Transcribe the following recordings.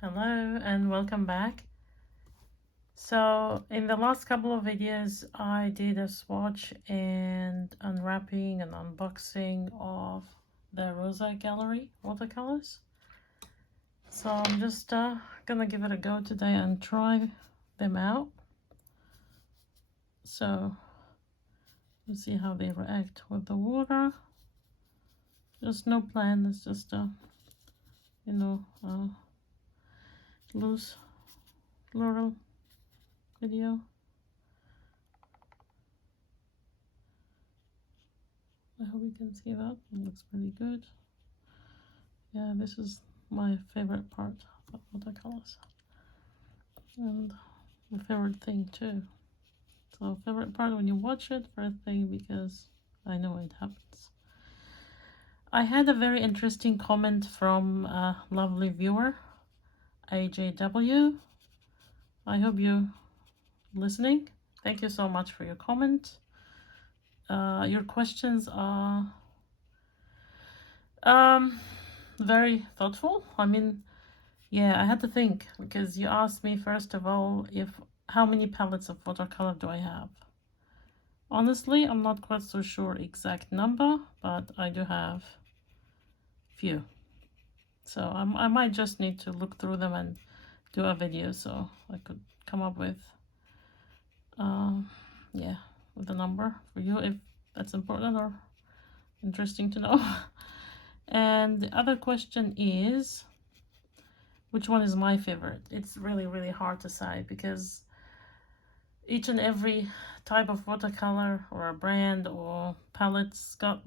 Hello and welcome back. So in the last couple of videos I did a swatch and unwrapping and unboxing of the Rosa Gallery watercolors. So I'm just gonna give it a go today and try them out. So we'll see how they react with the water. Just no plan, it's just loose floral video. I hope you can see that. It looks pretty good. Yeah, this is my favorite part of watercolors. And my favorite thing too. So favorite part when you watch it, first thing because I know it happens. I had a very interesting comment from a lovely viewer, AJW. I hope you're listening. Thank you so much for your comment. Your questions are very thoughtful. I mean, yeah, I had to think because you asked me first of all how many palettes of watercolor do I have. Honestly, I'm not quite so sure exact number, but I do have few. So I might just need to look through them and do a video so I could come up with with a number for you if that's important or interesting to know. And the other question is, which one is my favorite? It's really hard to say because each and every type of watercolor or a brand or palette's got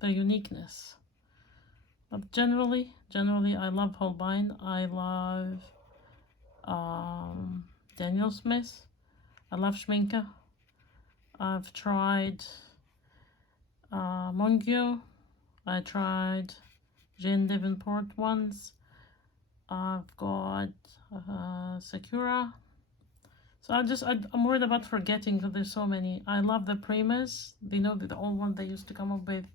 their uniqueness. But generally I love Holbein. I love Daniel Smith. I love Schminke. I've tried Mongyo. I tried Jane Davenport once. I've got Sakura. So I'm worried about forgetting because there's so many. I love the Primas. They know the old one they used to come up with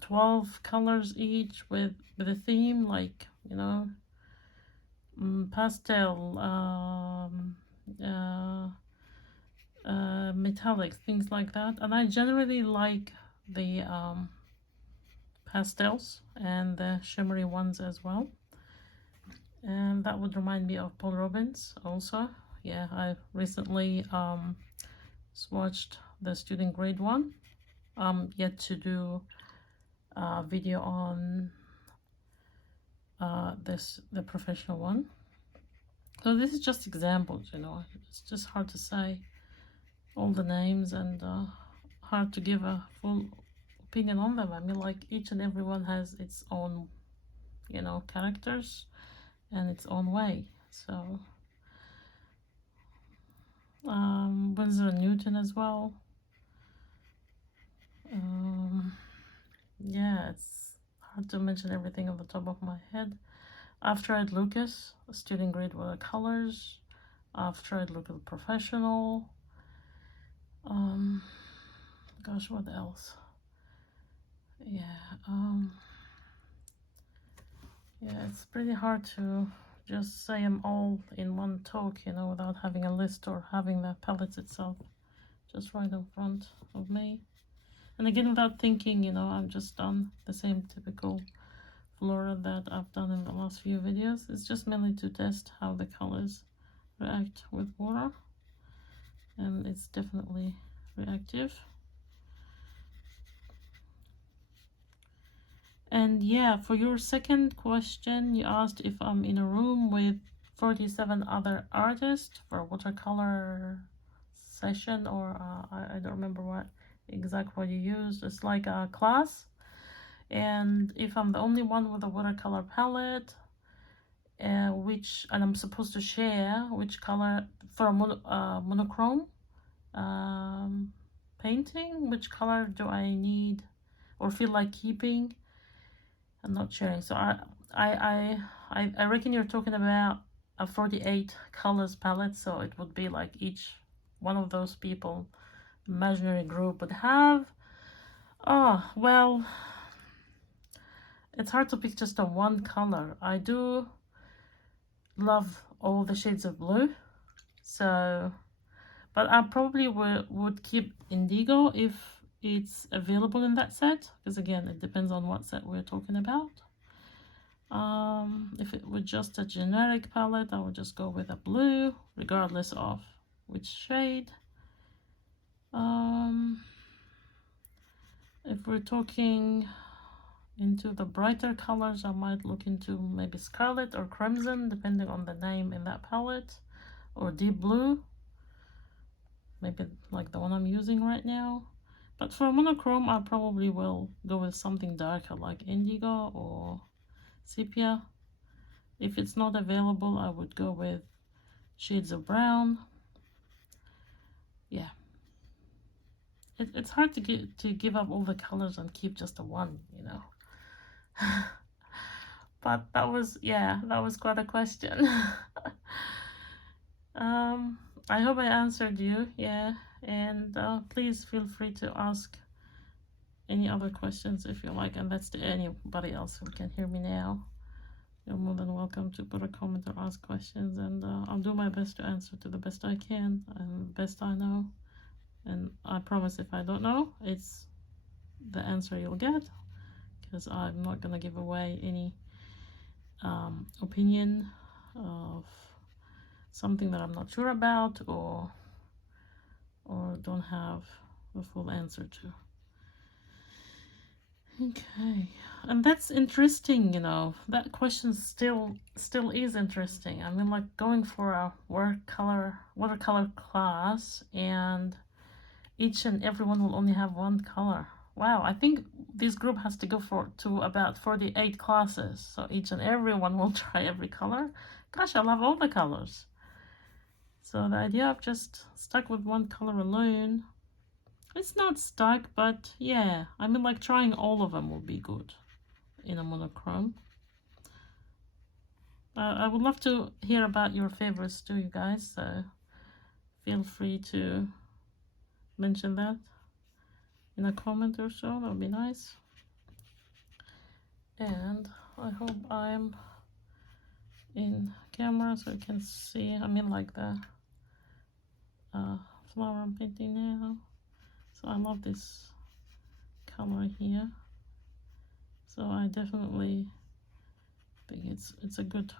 12 colors each with a theme, like, pastel, metallic, things like that. And I generally like the pastels and the shimmery ones as well. And that would remind me of Paul Robbins also. Yeah, I recently swatched the student grade one. Yet to do a video on the professional one. So this is just examples, it's just hard to say all the names and hard to give a full opinion on them. I mean, like, each and every one has its own, characters and its own way. So Winsor & Newton as well. Yeah, it's hard to mention everything off the top of my head. I've tried Lucas, student grade watercolors. I've tried Lucas Professional. Gosh, what else? Yeah, it's pretty hard to just say them all in one talk, without having a list or having the palettes itself just right in front of me. And again, without thinking, I've just done the same typical floral that I've done in the last few videos. It's just mainly to test how the colors react with water, and it's definitely reactive. And yeah, for your second question, you asked if I'm in a room with 47 other artists for a watercolor session, or I don't remember what you used. It's like a class, and if I'm the only one with a watercolor palette, and I'm supposed to share which color for a monochrome painting, which color do I need or feel like keeping and not sharing. So I reckon you're talking about a 48 colors palette, so it would be like each one of those people, imaginary group, would have. Oh, well, it's hard to pick just a one color. I do love all the shades of blue. So, but I probably would keep indigo if it's available in that set, because again, it depends on what set we're talking about. If it were just a generic palette, I would just go with a blue, regardless of which shade. If we're talking into the brighter colors, I might look into maybe scarlet or crimson, depending on the name in that palette, or deep blue, maybe like the one I'm using right now. But for monochrome, I probably will go with something darker like indigo or sepia. If it's not available, I would go with shades of brown. Yeah, it's hard to give up all the colors and keep just the one, you know. But that was quite a question. I hope I answered you. Yeah, and please feel free to ask any other questions if you like, and that's to anybody else who can hear me now. You're more than welcome to put a comment or ask questions, and I'll do my best to answer to the best I can and the best I know. And I promise if I don't know, it's the answer you'll get, because I'm not gonna give away any opinion of something that I'm not sure about or don't have the full answer to. Okay, and that's interesting, you know, that question still is interesting. I mean, like going for a watercolor class and each and everyone will only have one color. Wow, I think this group has to go to about 48 classes, so each and everyone will try every color. Gosh, I love all the colors. So the idea of just stuck with one color alone, it's not stuck, but yeah, I mean, like trying all of them will be good in a monochrome. I would love to hear about your favorites too, you guys, so feel free to mention that in a comment or so. That would be nice. And I hope I'm in camera so you can see. I mean, like the flower I'm painting now. So I love this color here. So I definitely think it's a good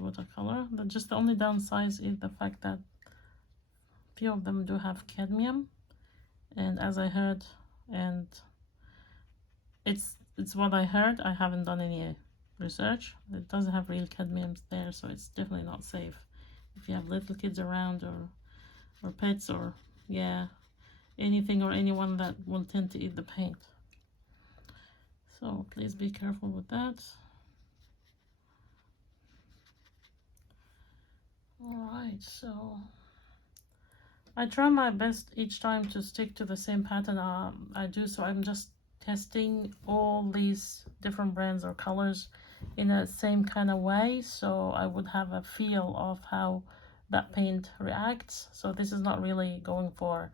watercolor. Just the only downside is the fact that few of them do have cadmium, and as I heard, and it's what I heard, I haven't done any research, it doesn't have real cadmiums there, so it's definitely not safe if you have little kids around or pets or yeah, anything or anyone that will tend to eat the paint. So please be careful with that. Alright, so I try my best each time to stick to the same pattern I do, so I'm just testing all these different brands or colors in the same kind of way, so I would have a feel of how that paint reacts. So this is not really going for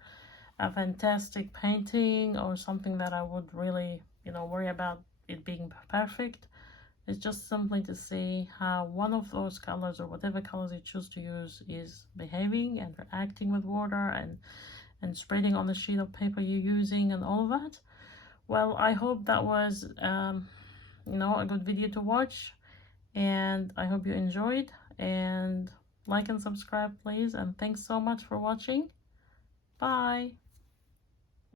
a fantastic painting or something that I would really, you know, worry about it being perfect. It's just simply to see how one of those colors or whatever colors you choose to use is behaving and reacting with water and spreading on the sheet of paper you're using and all of that. Well, I hope that was you know, a good video to watch, and I hope you enjoyed, and like and subscribe please, and thanks so much for watching. Bye.